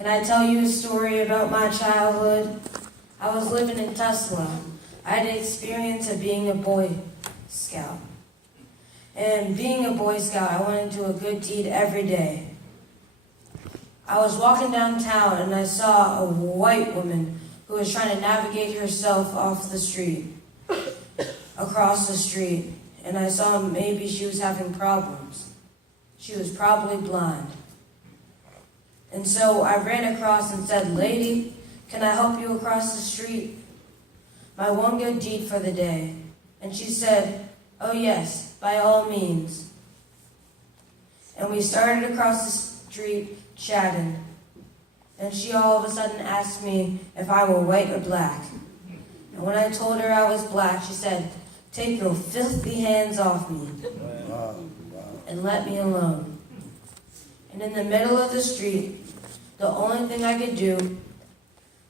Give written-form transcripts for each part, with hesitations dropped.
Can I tell you a story about my childhood? I was living in Tesla. I had the experience of being a Boy Scout. And being a Boy Scout, I wanted to do a good deed every day. I was walking downtown and I saw a white woman who was trying to navigate herself off the street, across the street. And I saw maybe she was having problems. She was probably blind. And so I ran across and said, "Lady, can I help you across the street? My one good deed for the day." And she said, "Oh yes, by all means." And we started across the street chatting. And she all of a sudden asked me if I were white or black. And when I told her I was black, she said, "Take your filthy hands off me and let me alone." And in the middle of the street, the only thing I could do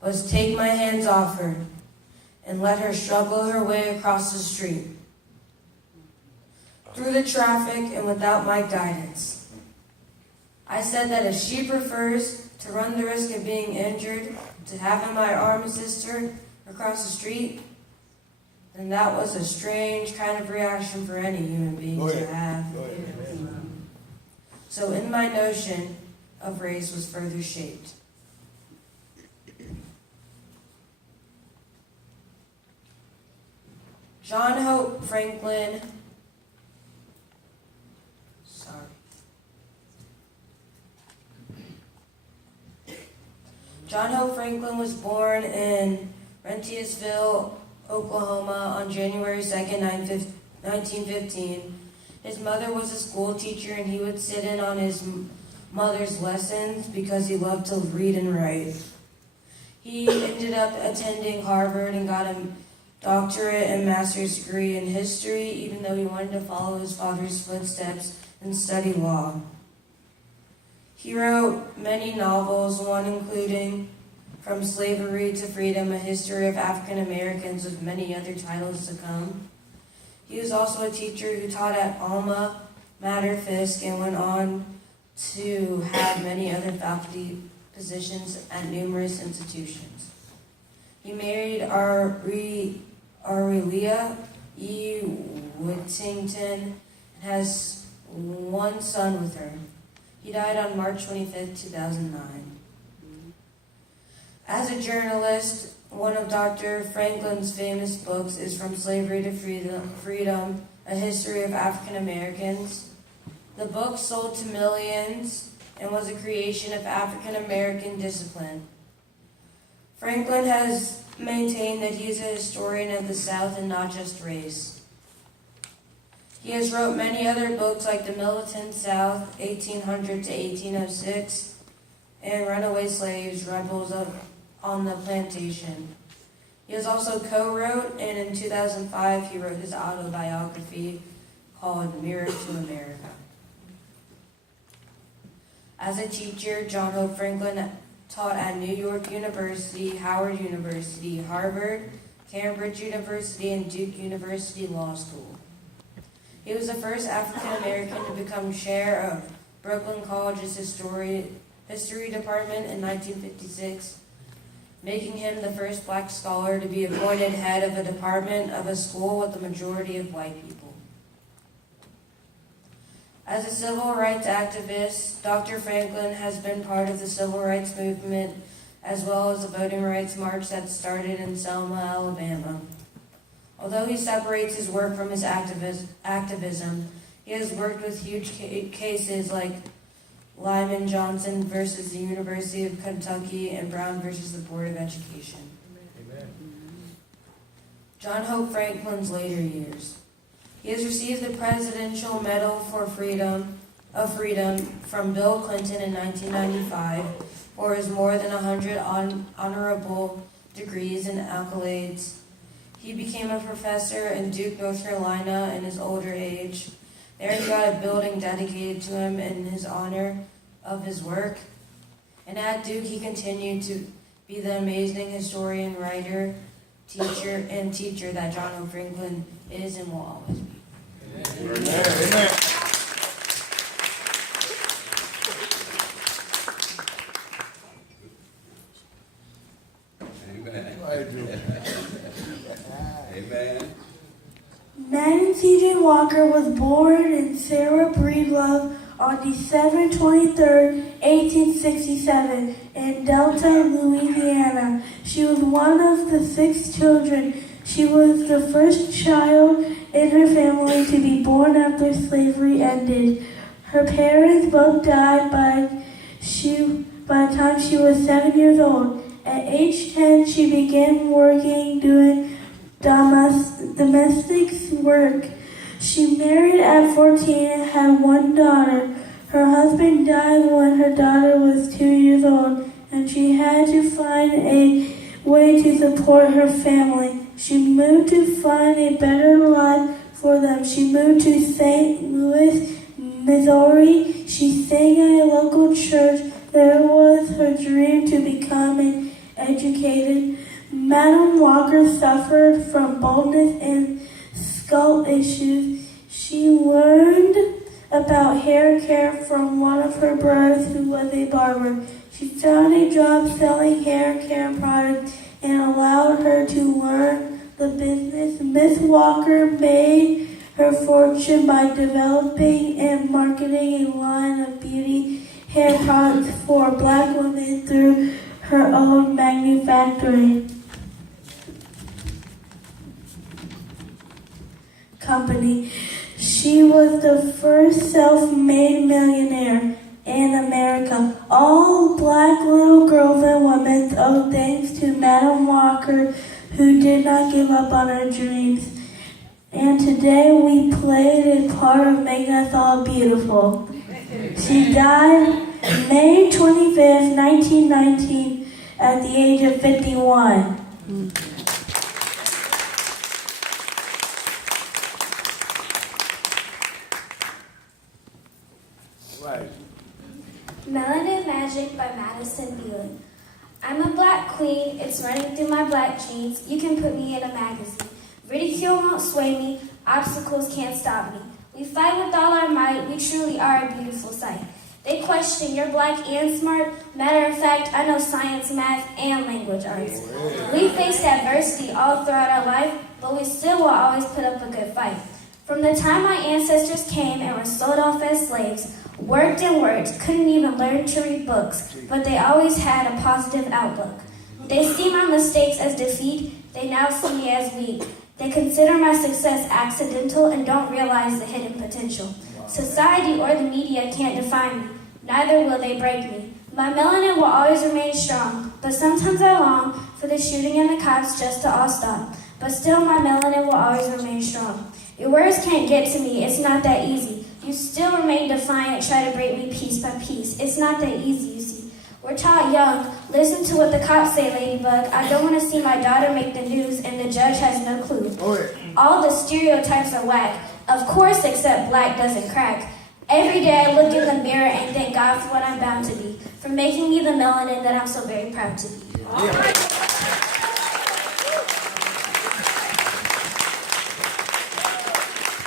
was take my hands off her and let her struggle her way across the street, through the traffic and without my guidance. I said that if she prefers to run the risk of being injured to having my arm assist her across the street, then that was a strange kind of reaction for any human being to have. So in my notion of race was further shaped. John Hope Franklin, John Hope Franklin was born in Rentisville, Oklahoma on January 2nd, 1915. His mother was a school teacher and he would sit in on his mother's lessons because he loved to read and write. He ended up attending Harvard and got a doctorate and master's degree in history, even though he wanted to follow his father's footsteps and study law. He wrote many novels, one including From Slavery to Freedom, A History of African Americans, with many other titles to come. He was also a teacher who taught at Alma Mater Fisk and went on to have many other faculty positions at numerous institutions. He married Aurelia E. Whittington and has one son with her. He died on March 25, 2009. As a journalist, one of Dr. Franklin's famous books is From Slavery to Freedom, A History of African Americans. The book sold to millions and was a creation of African American discipline. Franklin has maintained that he is a historian of the South and not just race. He has wrote many other books like The Militant South, 1800 to 1806, and Runaway Slaves, Rebels on the Plantation. He has also co-wrote, and in 2005 he wrote his autobiography called Mirror to America. As a teacher, John Hope Franklin taught at New York University, Howard University, Harvard, Cambridge University, and Duke University Law School. He was the first African American to become chair of Brooklyn College's history department in 1956, making him the first black scholar to be appointed head of a department of a school with a majority of white people. As a civil rights activist, Dr. Franklin has been part of the civil rights movement as well as the voting rights march that started in Selma, Alabama. Although he separates his work from his activism, he has worked with huge cases like Lyman Johnson versus the University of Kentucky and Brown versus the Board of Education. Amen. John Hope Franklin's later years. He has received the Presidential Medal for Freedom from Bill Clinton in 1995 for his more than 100 honorable degrees and accolades. He became a professor in Duke, North Carolina in his older age. There he got a building dedicated to him in his honor of his work. And at Duke, he continued to be the amazing historian, writer, teacher that John Hope Franklin is and will always be. Amen. Amen. Amen. Madden C.J. Walker was born in Sarah Breedlove on December 23, 1867, in Delta, Louisiana. She was one of the 6 children. She was the first child in her family to be born after slavery ended. Her parents both died by the time she was 7 years old. At age 10, she began working doing domestic work. She married at 14 and had 1 daughter. Her husband died when her daughter was 2 years old, and she had to find a way to support her family. She moved to find a better life for them. She moved to St. Louis, Missouri. She sang at a local church. There was her dream to become an educated. Madam Walker suffered from baldness and skull issues. She learned about hair care from one of her brothers who was a barber. She found a job selling hair care products and allowed her to learn the business. Miss Walker made her fortune by developing and marketing a line of beauty hair products for Black women through her own manufacturing company. She was the first self-made millionaire in America. All Black little girls and women owe thanks to Madam Walker, who did not give up on her dreams. And today we played a part of making us all beautiful. She died May 25th, 1919, at the age of 51. Right. Melanin Magic by Madison Beelan. I'm a black queen, it's running through my black jeans. You can put me in a magazine. Ridicule won't sway me, obstacles can't stop me. We fight with all our might, we truly are a beautiful sight. They question, you're black and smart. Matter of fact, I know science, math, and language arts. We faced adversity all throughout our life, but we still will always put up a good fight. From the time my ancestors came and were sold off as slaves, worked and worked, couldn't even learn to read books, but they always had a positive outlook. They see my mistakes as defeat, they now see me as weak. They consider my success accidental and don't realize the hidden potential. Society or the media can't define me, neither will they break me. My melanin will always remain strong, but sometimes I long for the shooting and the cops just to all stop. But still my melanin will always remain strong. Your words can't get to me, it's not that easy. You still remain defiant, try to break me piece by piece. It's not that easy, you see. We're taught young, listen to what the cops say, Ladybug. I don't want to see my daughter make the news and the judge has no clue. All the stereotypes are whack. Of course, except black doesn't crack. Every day I look in the mirror and thank God for what I'm bound to be, for making me the melanin that I'm so very proud to be.